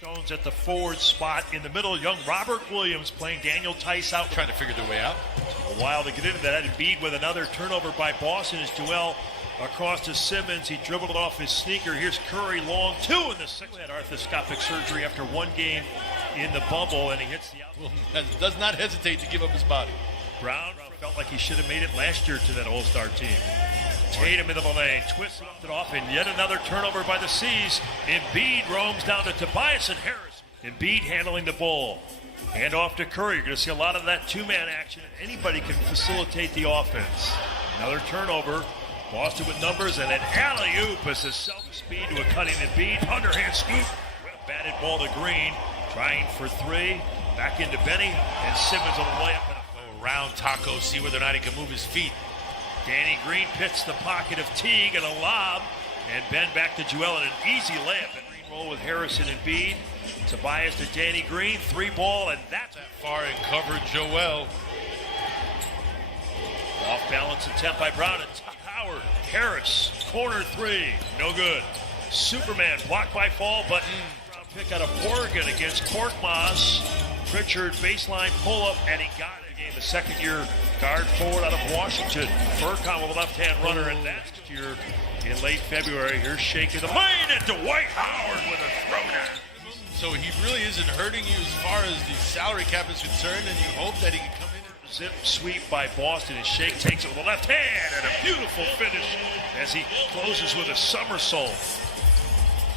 Stones at the forward spot in the middle. Young Robert Williams playing Daniel Tice out. Trying to figure their way out. A while to get into that. Embiid with another turnover by Boston. As Joel across to Simmons. He dribbled it off his sneaker. Here's Curry long. 2 in the 6th. Had arthroscopic surgery after 1 game in the bubble, and he hits the out. Does not hesitate to give up his body. Brown felt like he should have made it last year to that All-Star team. Tatum into the lane, twists it off, and yet another turnover by the C's. Embiid roams down to Tobias and Harris. Embiid handling the ball. Hand off to Curry. You're going to see a lot of that two-man action. Anybody can facilitate the offense. Another turnover. Boston with numbers, and an alley-oop as the Celtics speed to a cutting Embiid. Underhand scoop. Batted ball to Green. Trying for 3. Back into Benny, and Simmons on the layup. Around Taco, see whether or not he can move his feet. Danny Green pits the pocket of Teague and a lob. And Ben back to Joel and an easy layup. And Green roll with Harrison and Embiid. Tobias to Danny Green. 3-ball, and that's that far and covered Joel. Off balance attempt by Brown and Howard. Harris, corner 3. No good. Superman blocked by Fall, but pick out of Oregon against Korkmaz. Pritchard baseline pull-up, and he got it. The second-year guard forward out of Washington. Furcon with a left-hand runner, and that's year in late February. Here's Shake in the lane, and Dwight Howard with a throwdown. So he really isn't hurting you as far as the salary cap is concerned, and you hope that he can come in. Zip sweep by Boston, and Shake takes it with the left hand, and a beautiful finish as he closes with a somersault.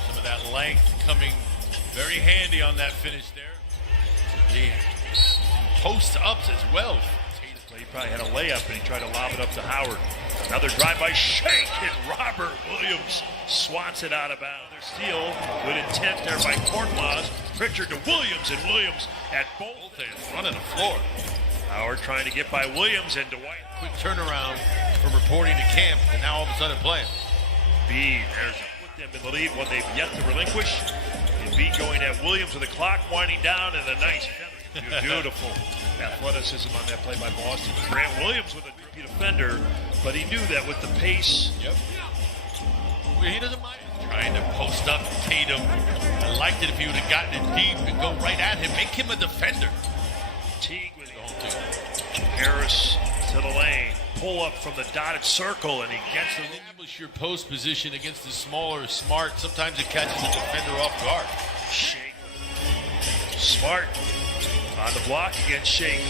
Some of that length coming very handy on that finish there. Post-ups as well. He probably had a layup, and he tried to lob it up to Howard. Another drive by Shake, and Robert Williams swats it out of bounds. Their steal, good intent there by Korkmaz. Pritchard to Williams, and Williams at both ends, running the floor. Howard trying to get by Williams, and Dwight. Quick turnaround from reporting to camp, and now all of a sudden playing. Embiid, there's a put them in the lead, one they've yet to relinquish. Embiid going at Williams with the clock winding down, and a nice beautiful athleticism on that play by Boston. Grant Williams with a repeat offender, but he knew that with the pace. Yep. He doesn't mind trying to post up Tatum. I liked it if he would have gotten it deep and go right at him. Make him a defender. Teague with Harris to the lane. Pull up from the dotted circle, and he gets the establish your post position against the smaller Smart. Sometimes it catches the defender off guard. Shake. Smart on the block against Shake.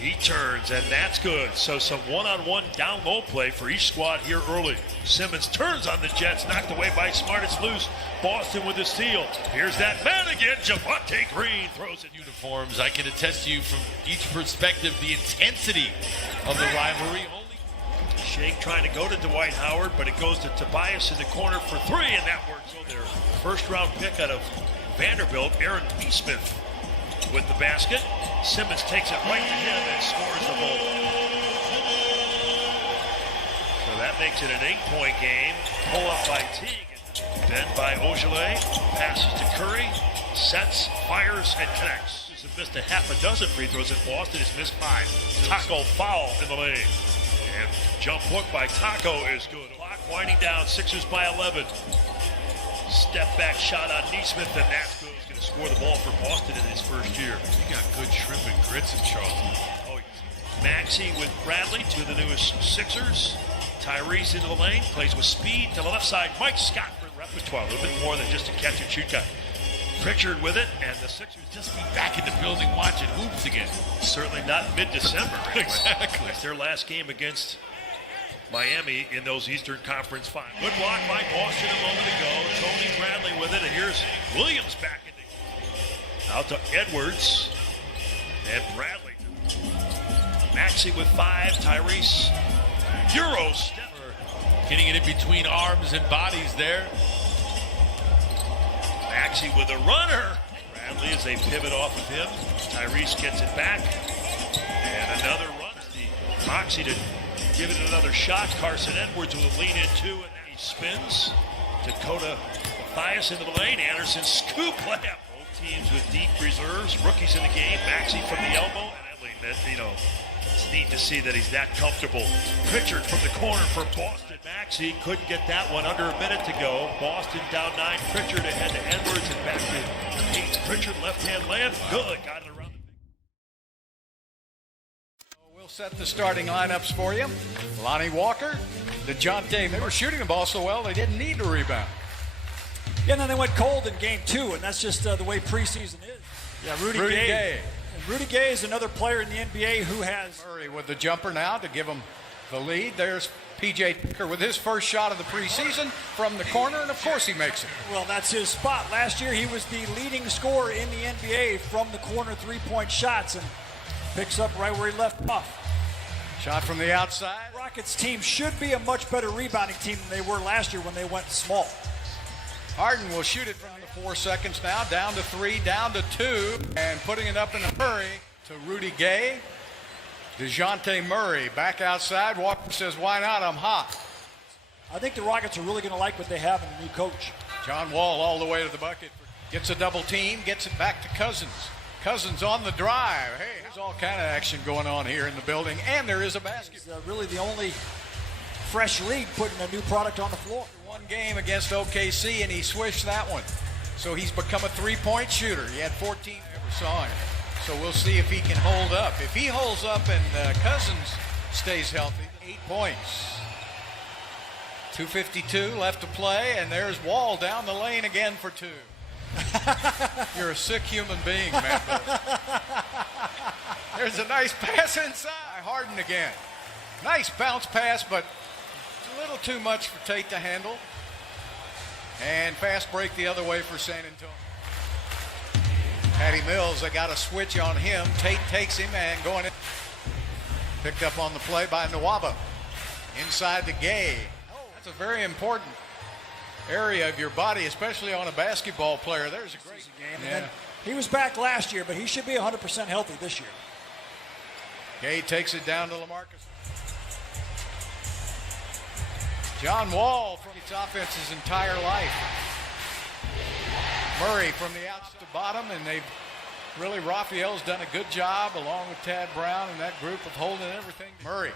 He turns, and that's good. So some one-on-one down-low play for each squad here early. Simmons turns on the Jets, knocked away by Smart. It's loose. Boston with the steal. Here's that man again. Javonte Green throws it. Uniforms. I can attest to you from each perspective the intensity of the rivalry. Shake trying to go to Dwight Howard, but it goes to Tobias in the corner for 3, and that works. So their first-round pick out of Vanderbilt, Aaron Nesmith, with the basket. Simmons takes it right to him and scores the ball. So that makes it an 8-point game. Pull up by Teague. Then by Ogilvy. Passes to Curry. Sets, fires, and connects. He's missed a half a dozen free throws in Boston. He's missed 5. Taco foul in the lane. And jump hook by Taco is good. Clock winding down. Sixers by 11. Step back shot on Nesmith, and that's good. He's going to score the ball for Boston in his first year. He got good shrimp and grits in Charleston. Oh, Maxey with Bradley, 2 of the newest Sixers. Tyrese into the lane, plays with speed to the left side. Mike Scott for repertoire, a little bit more than just a catch and shoot guy. Pritchard with it, and the Sixers just be back in the building watching hoops again. Certainly not mid-December. Anyway. Exactly. It's their last game against Miami in those Eastern Conference finals. Good block by Boston a moment ago. Tony Bradley with it, and here's Williams back in the out to Edwards and Bradley. Maxey with 5. Tyrese Euro step. Getting it in between arms and bodies there. Maxey with a runner. Bradley as they pivot off of him. Tyrese gets it back. And another run. The Moxie to give it another shot. Carson Edwards will lean in too, and then he spins. Dakota Mathias into the lane. Anderson scoop layup. Both teams with deep reserves. Rookies in the game. Maxey from the elbow. And Edley, It's neat to see that he's that comfortable. Pritchard from the corner for Boston. Maxey couldn't get that one under a minute to go. Boston down 9. Pritchard ahead to Edwards and back to Pete. Pritchard left-hand layup. Good. Got it around the We'll set the starting lineups for you. Lonnie Walker, DeJounte. They were shooting the ball so well they didn't need to rebound. Yeah, and then they went cold in game 2, and that's just the way preseason is. Yeah, Rudy Gay. And Rudy Gay is another player in the NBA who has... Murray with the jumper now to give him the lead. There's P.J. Tucker with his first shot of the preseason from the corner, and of course he makes it. Well, that's his spot. Last year he was the leading scorer in the NBA from the corner three-point shots, and picks up right where he left off. Shot from the outside. Rockets team should be a much better rebounding team than they were last year when they went small. Harden will shoot it from the 4 seconds now, down to 3, down to 2, and putting it up in a hurry to Rudy Gay. DeJounte Murray back outside. Walker says, why not? I'm hot. I think the Rockets are really going to like what they have in the new coach. John Wall all the way to the bucket. Gets a double team, gets it back to Cousins. Cousins on the drive. Hey, there's all kind of action going on here in the building, and there is a basket. It's really the only fresh league putting a new product on the floor. One game against OKC, and he swished that one. So he's become a three-point shooter. He had 14. Never saw him. So we'll see if he can hold up. If he holds up and Cousins stays healthy, 8 points. 2:52 left to play, and there's Wall down the lane again for 2. You're a sick human being, man. There's a nice pass inside. Harden again. Nice bounce pass, but a little too much for Tate to handle. And fast break the other way for San Antonio. Patty Mills, they got a switch on him. Tate takes him and going in. Picked up on the play by Nwaba. Inside to Gay. That's a very important area of your body, especially on a basketball player. There's a great game. Yeah. He was back last year, but he should be 100% healthy this year. Gay takes it down to LaMarcus. John Wall from his offense his entire life. Murray from the outs to bottom, and they've really, Raphael's done a good job along with Tad Brown and that group of holding everything. Murray.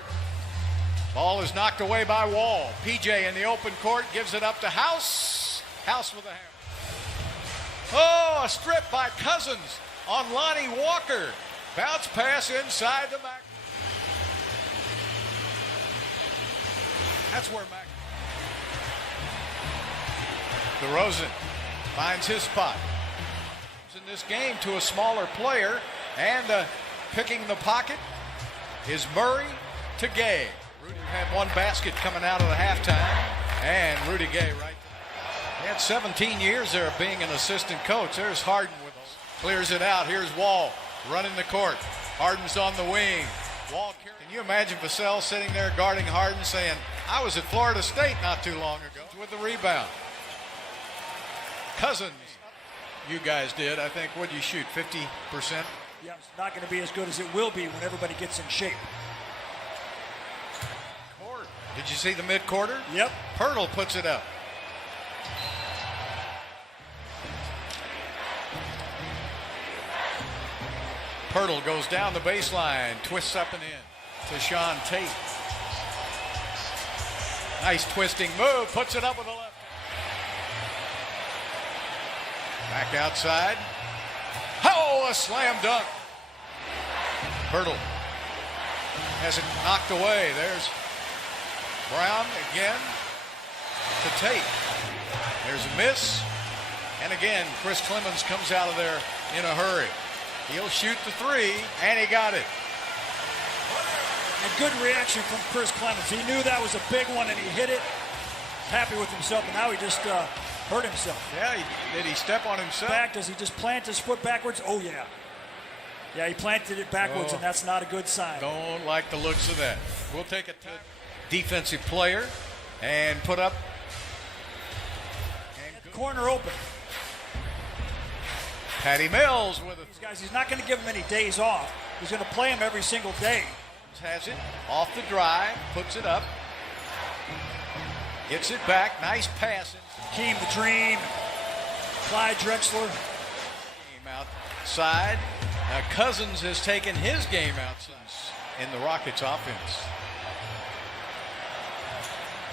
Ball is knocked away by Wall. PJ in the open court gives it up to House. House with a hammer. Oh, a strip by Cousins on Lonnie Walker. Bounce pass inside the Mac. That's where Mac. DeRozan finds his spot. In this game to a smaller player, and picking the pocket is Murray to Gay. Rudy had one basket coming out of the halftime, and Rudy Gay right there. He had 17 years there of being an assistant coach. There's Harden with us. Clears it out. Here's Wall running the court. Harden's on the wing. Wall. Can you imagine Vassell sitting there guarding Harden saying, I was at Florida State not too long ago with the rebound. Cousins. You guys did. I think, what'd you shoot, 50%? Yeah, it's not going to be as good as it will be when everybody gets in shape. Did you see the mid-quarter? Yep. Pirtle puts it up. Pirtle goes down the baseline, twists up and in to Sean Tate. Nice twisting move, puts it up with the left. Back outside. Oh, a slam dunk. Pirtle has it knocked away. There's Brown again to Tate. There's a miss. And again, Chris Clemens comes out of there in a hurry. He'll shoot the 3, and he got it. A good reaction from Chris Clemens. He knew that was a big one, and he hit it. Happy with himself, and now he just hurt himself. Yeah, did he step on himself? Back, does he just plant his foot backwards? Oh, yeah. Yeah, he planted it backwards, and that's not a good sign. Don't like the looks of that. We'll take a defensive player and put up. And corner open. Patty Mills with it. These guys, he's not going to give them any days off. He's going to play them every single day. Has it off the drive, puts it up, gets it back. Nice pass. Keem the Dream, Clyde Drexler. Game outside. Now Cousins has taken his game outside. in the Rockets offense.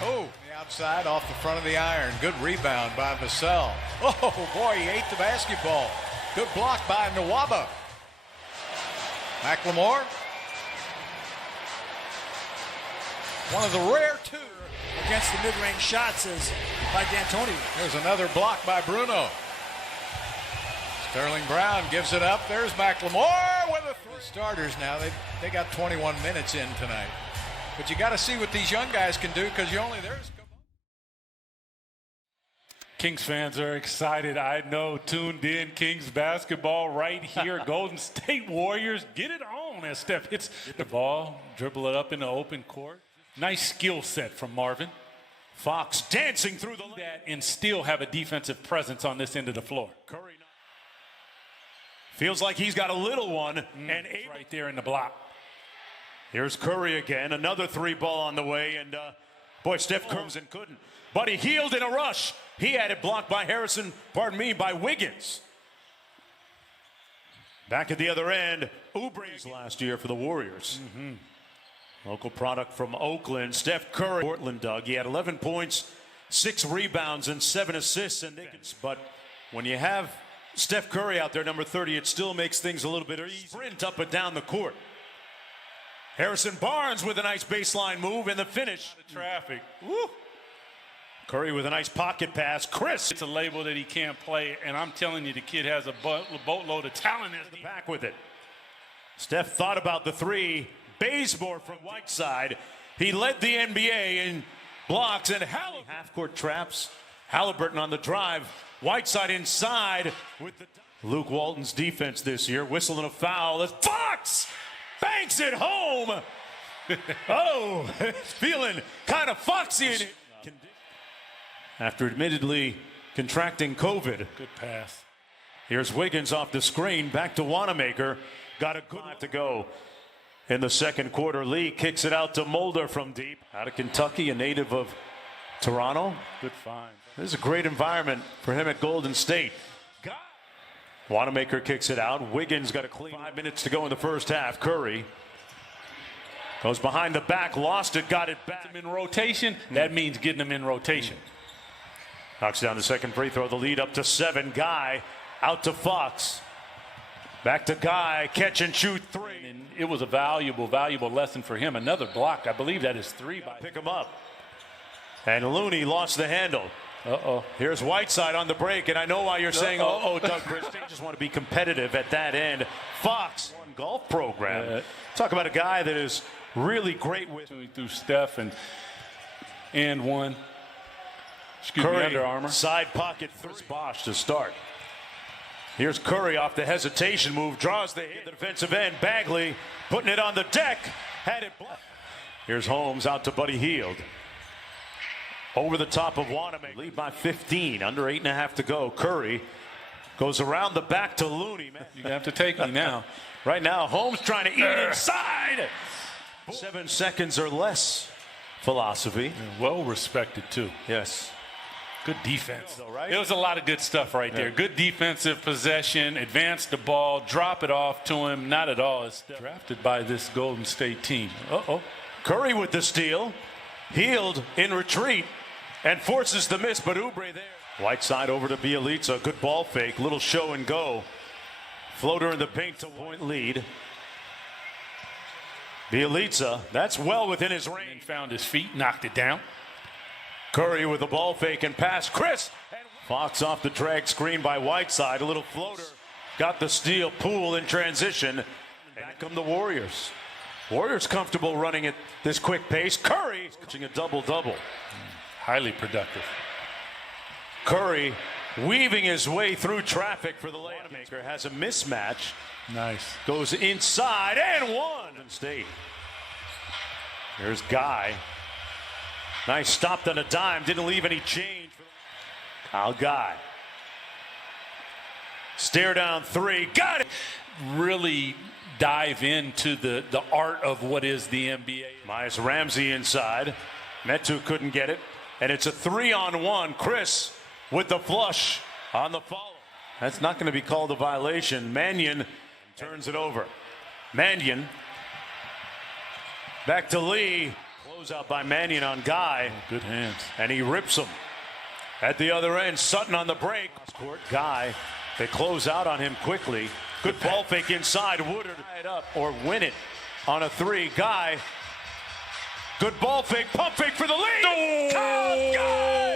Oh, the outside off the front of the iron. Good rebound by Vassell. Oh, boy, he ate the basketball. Good block by Nwaba. McLemore. One of the rare two. Against the mid-range shots is by D'Antoni. There's another block by Bruno. Sterling Brown gives it up. There's McLemore with a three. Starters now. They got 21 minutes in tonight. But you got to see what these young guys can do because you're only there. Kings fans are excited. I know, tuned in. Kings basketball right here. Golden State Warriors, get it on as Steph hits the ball, dribble it up in the open court. Nice skill set from Marvin. Fox dancing through the that and still have a defensive presence on this end of the floor. Curry feels like he's got a little one and right there in the block. Here's Curry again, another three ball on the way, and boy, Steph comes and couldn't. But he healed in a rush. He had it blocked by by Wiggins. Back at the other end, Oubre's last year for the Warriors. Local product from Oakland. Steph Curry, Portland, Doug. He had 11 points, 6 rebounds, and 7 assists. But when you have Steph Curry out there, number 30, it still makes things a little bit easier. Sprint up and down the court. Harrison Barnes with a nice baseline move and the finish. Traffic. Woo. Curry with a nice pocket pass. Chris. It's a label that he can't play, and I'm telling you, the kid has a boatload of talent. Back with it. Steph thought about the three. Bazemore from Whiteside. He led the NBA in blocks and half-court traps. Halliburton on the drive. Whiteside inside with the Luke Walton's defense this year. Whistling a foul. As Fox banks it home. Oh, it's feeling kind of foxy in it. After admittedly contracting COVID. Good pass. Here's Wiggins off the screen. Back to Wanamaker. Got a good time to go in the second quarter. Lee kicks it out to Mulder from deep. Out of Kentucky, a native of Toronto. Good find. This is a great environment for him at Golden State. Wanamaker kicks it out. Wiggins got a clean. 5 minutes to go in the first half. Curry goes behind the back, lost it, got it back. In rotation, that means getting them in rotation. Knocks down the second free throw, the lead up to 7. Guy out to Fox. Back to Guy, catch and shoot 3. And it was a valuable lesson for him. Another block, I believe that is 3. Pick him up. And Looney lost the handle. Here's Whiteside on the break, and I know why you're saying, Doug Chris. They just want to be competitive at that end. Fox, golf program. Talk about a guy that is really great with. Through Steph and one. Curry, Under Armour. Side pocket, Bosh to start. Here's Curry off the hesitation move, draws the hit, the defensive end. Bagley putting it on the deck, had it blocked. Here's Holmes out to Buddy Hield. Over the top of Wanamaker. Lead by 15, under 8.5 to go. Curry goes around the back to Looney. You have to take me now. Right now, Holmes trying to eat it inside. 7 seconds or less philosophy. Well respected, too. Yes. Good defense. Right? It was a lot of good stuff right there. Good defensive possession, advance the ball, drop it off to him. Not at all. It's drafted by this Golden State team. Curry with the steal. Hield in retreat and forces the miss, but Oubre there. Whiteside over to Bielitsa. Good ball fake. Little show and go. Floater in the paint to point lead. Bielitsa, that's well within his range. And found his feet, knocked it down. Curry with the ball fake and pass. Chris. Fox off the drag screen by Whiteside. A little floater. Got the steal. Poole in transition. Back come the Warriors. Warriors comfortable running at this quick pace. Curry catching a double-double. Highly productive. Curry weaving his way through traffic for the layup. Has a mismatch. Nice. Goes inside and one. State. Here's Guy. Nice stopped on a dime. Didn't leave any change. Kyle Guy. Stare down 3. Got it. Really dive into the art of what is the NBA. Myers Ramsey inside. Metu couldn't get it. And it's a 3-on-1. Chris with the flush on the follow. That's not going to be called a violation. Mannion turns it over. Mannion Back to Lee. Close out by Mannion on Guy. Oh, good hands. And he rips him. At the other end, Sutton on the break. Court Guy. They close out on him quickly. Good ball fake inside. Woodard tie it up or win it on a three. Guy. Good ball fake. Pump fake for the lead. Oh! Guy!